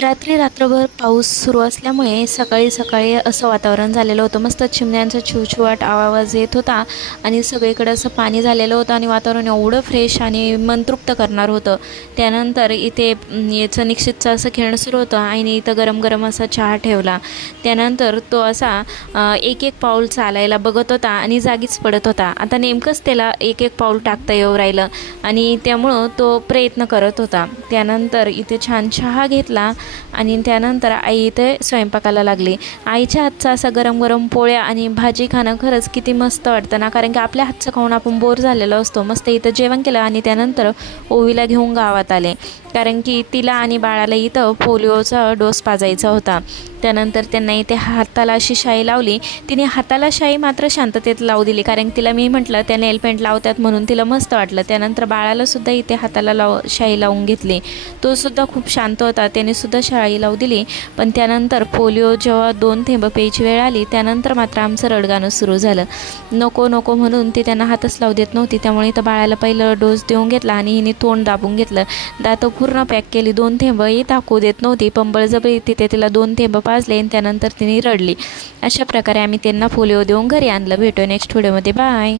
रात्री रात्रभर पाऊस सुरू असल्यामुळे सकाळी सकाळी असं वातावरण झालेलं होतं. मस्त चिमण्यांचा चिवचिवाट आवाज येत होता आणि सगळीकडे असं पाणी झालेलं होतं आणि वातावरण एवढं फ्रेश आणि मनतृप्त करणार होतं. त्यानंतर इथे याचं निक्षितचं असं खेळणं सुरू होतं. आईने इथं गरम गरम असा चहा ठेवला. त्यानंतर तो असा एक एक पाऊल चालायला बघत होता आणि जागीच पडत होता. आता नेमकंच त्याला एक एक पाऊल टाकता येऊ राहिलं आणि त्यामुळं तो प्रयत्न करत होता. त्यानंतर इथे छान चहा घेतला आणि त्यानंतर आई इथे स्वयंपाकाला लागली. आईच्या हातचा असा गरम गरम पोळ्या आणि भाजी खाणं खरंच किती मस्त वाटतं ना, कारण की आपल्या हातचं खाऊन आपण बोर झालेलो असतो. मस्त इथं जेवण केलं आणि त्यानंतर ओवीला घेऊन गावात आले, कारण की तिला आणि बाळाला इथं पोलिओचा डोस पाजायचा होता. त्यानंतर त्यांना इथे हाताला अशी शाई लावली. तिने हाताला शाई मात्र शांततेत लावू दिली, कारण तिला मी म्हटलं त्या नेल पेंट लावतात म्हणून तिला मस्त वाटलं. त्यानंतर बाळालासुद्धा इथे हाताला शाई लावून घेतली. तो सुद्धा खूप शांत होता, त्याने सुद्धा शाई लावू दिली. पण त्यानंतर पोलिओ जेव्हा 2 थेंब प्यायची वेळ आली त्यानंतर मात्र आमचं रडगाणं सुरू झालं. नको नको म्हणून ती त्यांना हातच लावू देत नव्हती. त्यामुळे इथं बाळाला पहिलं डोस देऊन घेतला आणि हिने तोंड दाबून घेतलं. दातं पूर्ण पॅक केली. 2 थेंबही टाकू देत नव्हती, पण बळजबरी तिथे तिला 2 थेंब पाजले आणि त्यानंतर तिने रडली. अशा प्रकारे आम्ही त्यांना पोलिओ देऊन घरी आणलं. भेटू नेक्स्ट व्हिडिओमध्ये. बाय.